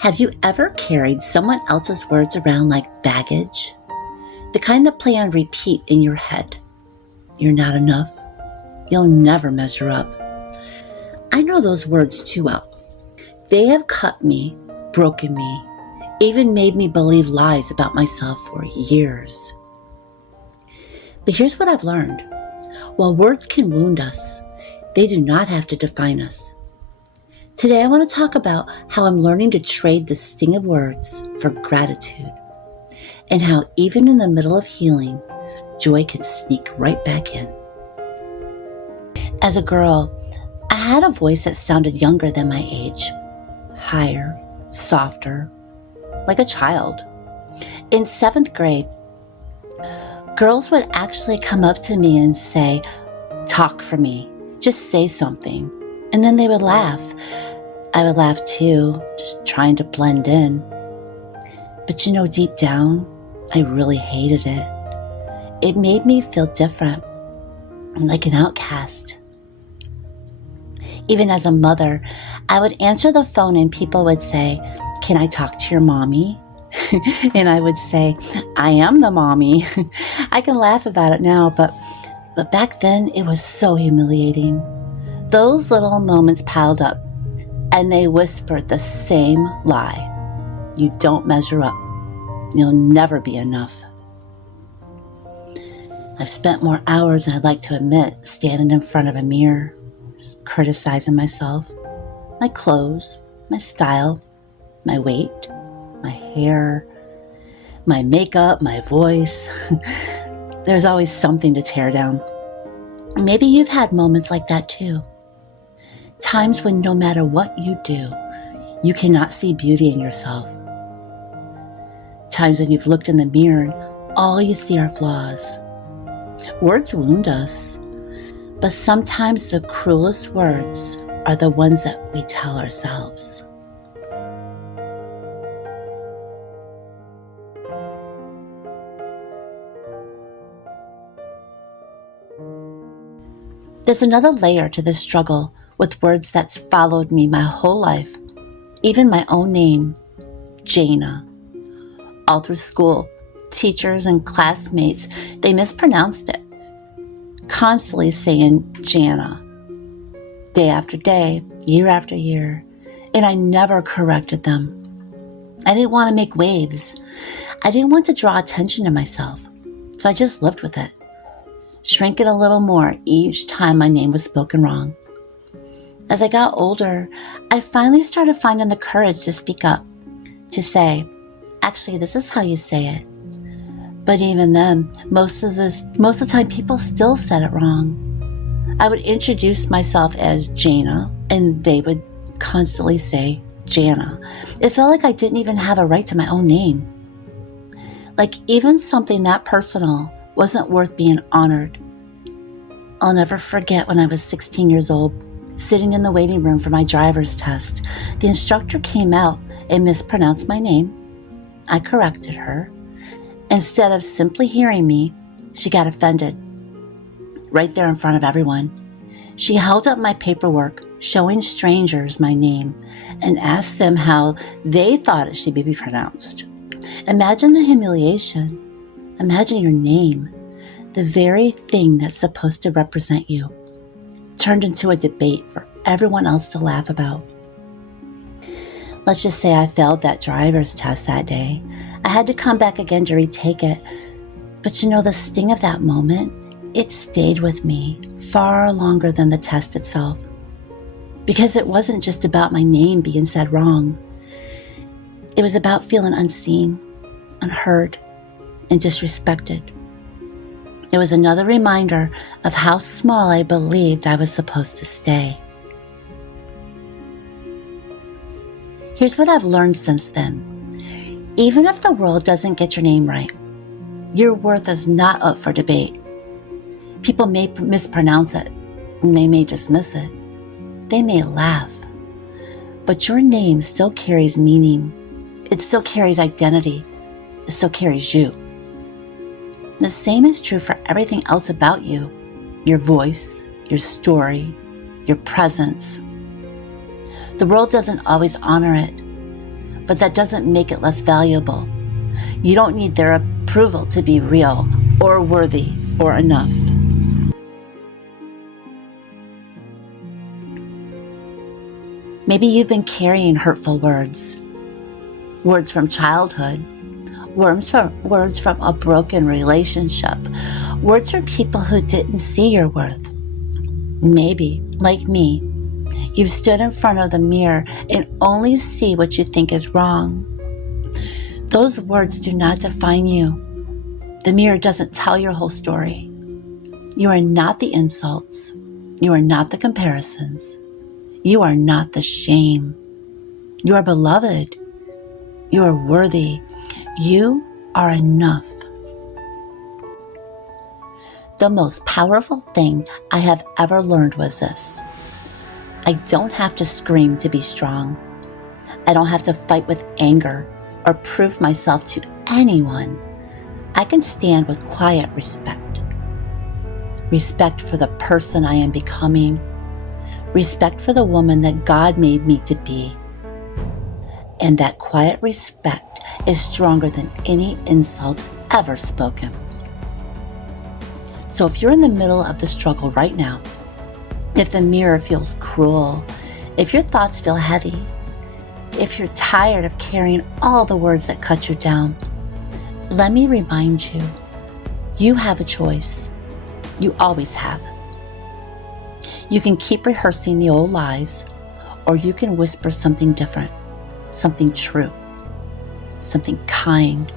Have you ever carried someone else's words around like baggage? The kind that play on repeat in your head. You're not enough. You'll never measure up. I know those words too well. They have cut me, broken me, even made me believe lies about myself for years. But here's what I've learned. While words can wound us, they do not have to define us. Today I want to talk about how I'm learning to trade the sting of words for gratitude, and how even in the middle of healing, joy can sneak right back in. As a girl, I had a voice that sounded younger than my age, higher, softer, like a child. In 7th grade, girls would actually come up to me and say, "Talk for me, just say something." And then they would laugh. I would laugh too, just trying to blend in. But deep down, I really hated it. It made me feel different, like an outcast. Even as a mother, I would answer the phone and people would say, "Can I talk to your mommy?" And I would say, "I am the mommy." I can laugh about it now, but back then it was so humiliating. Those little moments piled up, and they whispered the same lie. You don't measure up. You'll never be enough. I've spent more hours than I'd like to admit standing in front of a mirror, criticizing myself, my clothes, my style, my weight, my hair, my makeup, my voice. There's always something to tear down. Maybe you've had moments like that too. Times when no matter what you do, you cannot see beauty in yourself. Times when you've looked in the mirror and all you see are flaws. Words wound us, but sometimes the cruelest words are the ones that we tell ourselves. There's another layer to this struggle with words that's followed me my whole life, even my own name, Jana. All through school, teachers and classmates, they mispronounced it, constantly saying Jana, day after day, year after year, and I never corrected them. I didn't want to make waves. I didn't want to draw attention to myself, so I just lived with it, shrinking a little more each time my name was spoken wrong. As I got older, I finally started finding the courage to speak up, to say, "Actually, this is how you say it." But even then, most of the time, people still said it wrong. I would introduce myself as Jana, and they would constantly say Jana. It felt like I didn't even have a right to my own name. Like even something that personal wasn't worth being honored. I'll never forget when I was 16 years old, sitting in the waiting room for my driver's test. The instructor came out and mispronounced my name. I corrected her. Instead of simply hearing me, she got offended. Right there in front of everyone. She held up my paperwork, showing strangers my name, and asked them how they thought it should be pronounced. Imagine the humiliation. Imagine your name, the very thing that's supposed to represent you, turned into a debate for everyone else to laugh about. Let's just say I failed that driver's test that day. I had to come back again to retake it. But the sting of that moment, it stayed with me far longer than the test itself. Because it wasn't just about my name being said wrong. It was about feeling unseen, unheard, and disrespected. It was another reminder of how small I believed I was supposed to stay. Here's what I've learned since then. Even if the world doesn't get your name right, your worth is not up for debate. People may mispronounce it, and they may dismiss it. They may laugh. But your name still carries meaning. It still carries identity. It still carries you. The same is true for everything else about you. Your voice, your story, your presence. The world doesn't always honor it, but that doesn't make it less valuable. You don't need their approval to be real or worthy or enough. Maybe you've been carrying hurtful words from childhood, words from a broken relationship, words from people who didn't see your worth. Maybe, like me, you've stood in front of the mirror and only see what you think is wrong. Those words do not define you. The mirror doesn't tell your whole story. You are not the insults. You are not the comparisons. You are not the shame. You are beloved. You are worthy. You are enough. The most powerful thing I have ever learned was this. I don't have to scream to be strong. I don't have to fight with anger or prove myself to anyone. I can stand with quiet respect. Respect for the person I am becoming. Respect for the woman that God made me to be. And that quiet respect is stronger than any insult ever spoken. So if you're in the middle of the struggle right now, if the mirror feels cruel, if your thoughts feel heavy, if you're tired of carrying all the words that cut you down, let me remind you, you have a choice. You always have. You can keep rehearsing the old lies, or you can whisper something different, something true, something kind.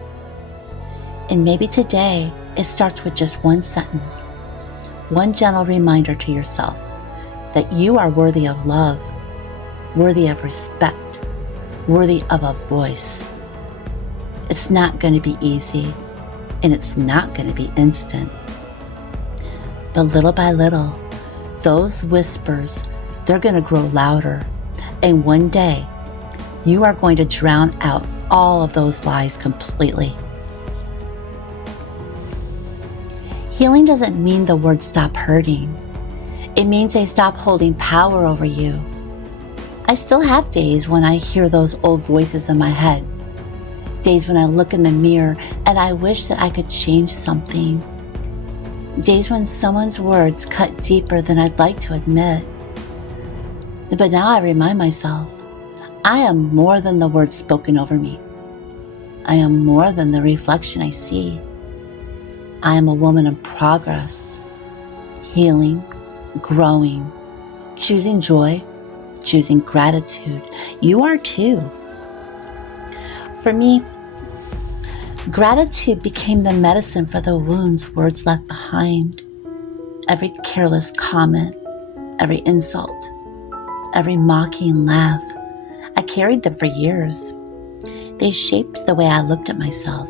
And maybe today it starts with just one sentence, one gentle reminder to yourself that you are worthy of love, worthy of respect, worthy of a voice. It's not going to be easy, and it's not going to be instant. But little by little, those whispers, they're going to grow louder. And one day, you are going to drown out all of those lies completely. Healing doesn't mean the words stop hurting. It means they stop holding power over you. I still have days when I hear those old voices in my head. Days when I look in the mirror and I wish that I could change something. Days when someone's words cut deeper than I'd like to admit. But now I remind myself, I am more than the words spoken over me. I am more than the reflection I see. I am a woman in progress, healing, growing, choosing joy, choosing gratitude. You are too. For me, gratitude became the medicine for the wounds words left behind. Every careless comment, every insult, every mocking laugh, I carried them for years. They shaped the way I looked at myself.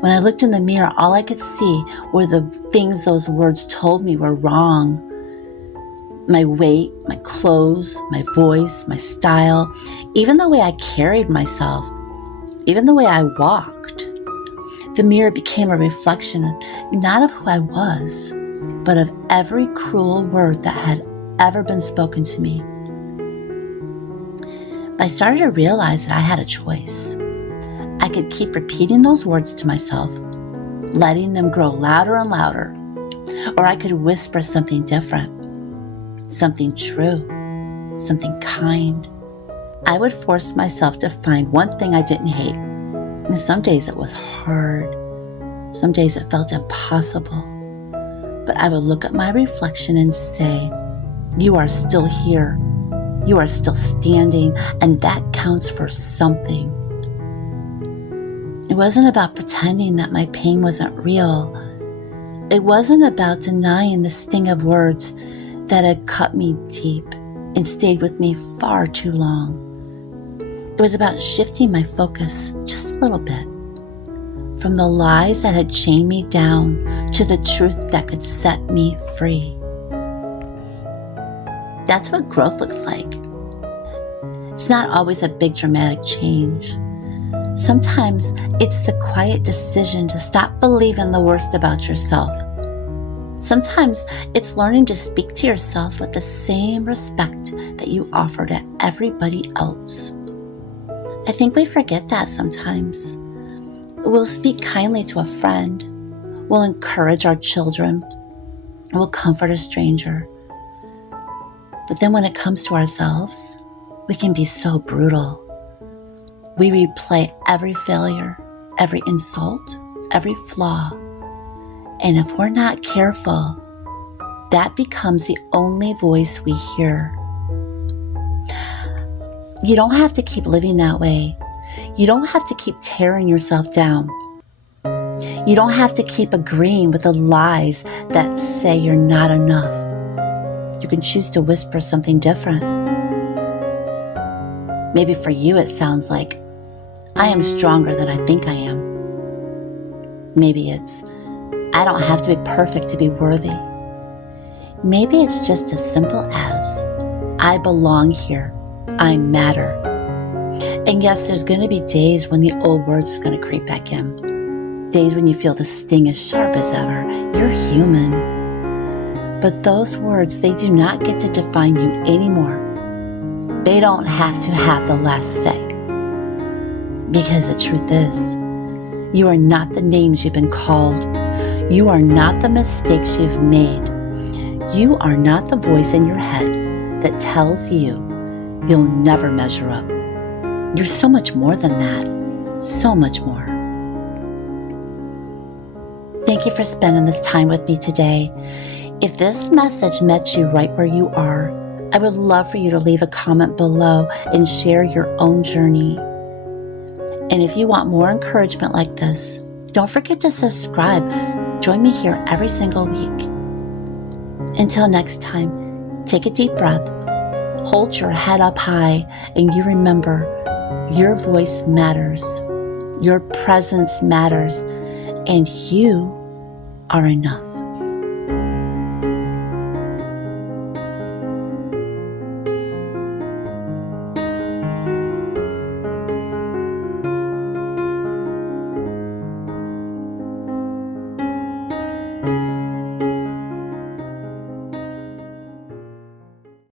When I looked in the mirror, all I could see were the things those words told me were wrong. My weight, my clothes, my voice, my style, even the way I carried myself, even the way I walked. The mirror became a reflection not of who I was, but of every cruel word that had ever been spoken to me. But I started to realize that I had a choice. I could keep repeating those words to myself, letting them grow louder and louder, or I could whisper something different, something true, something kind. I would force myself to find one thing I didn't hate. And some days it was hard. Some days it felt impossible. But I would look at my reflection and say, you are still here. You are still standing, and that counts for something. It wasn't about pretending that my pain wasn't real. It wasn't about denying the sting of words that had cut me deep and stayed with me far too long. It was about shifting my focus just a little bit from the lies that had chained me down to the truth that could set me free. That's what growth looks like. It's not always a big dramatic change. Sometimes it's the quiet decision to stop believing the worst about yourself. Sometimes it's learning to speak to yourself with the same respect that you offer to everybody else. I think we forget that sometimes. We'll speak kindly to a friend. We'll encourage our children. We'll comfort a stranger. But then when it comes to ourselves, we can be so brutal. We replay every failure, every insult, every flaw. And if we're not careful, that becomes the only voice we hear. You don't have to keep living that way. You don't have to keep tearing yourself down. You don't have to keep agreeing with the lies that say you're not enough. You can choose to whisper something different. Maybe for you it sounds like, I am stronger than I think I am. Maybe it's, I don't have to be perfect to be worthy. Maybe it's just as simple as, I belong here. I matter. And yes, there's going to be days when the old words is going to creep back in. Days when you feel the sting as sharp as ever. You're human. But those words, they do not get to define you anymore. They don't have to have the last say. Because the truth is, you are not the names you've been called. You are not the mistakes you've made. You are not the voice in your head that tells you you'll never measure up. You're so much more than that. So much more. Thank you for spending this time with me today. If this message met you right where you are, I would love for you to leave a comment below and share your own journey. And if you want more encouragement like this, don't forget to subscribe. Join me here every single week. Until next time, take a deep breath, hold your head up high, and you remember your voice matters, your presence matters, and you are enough.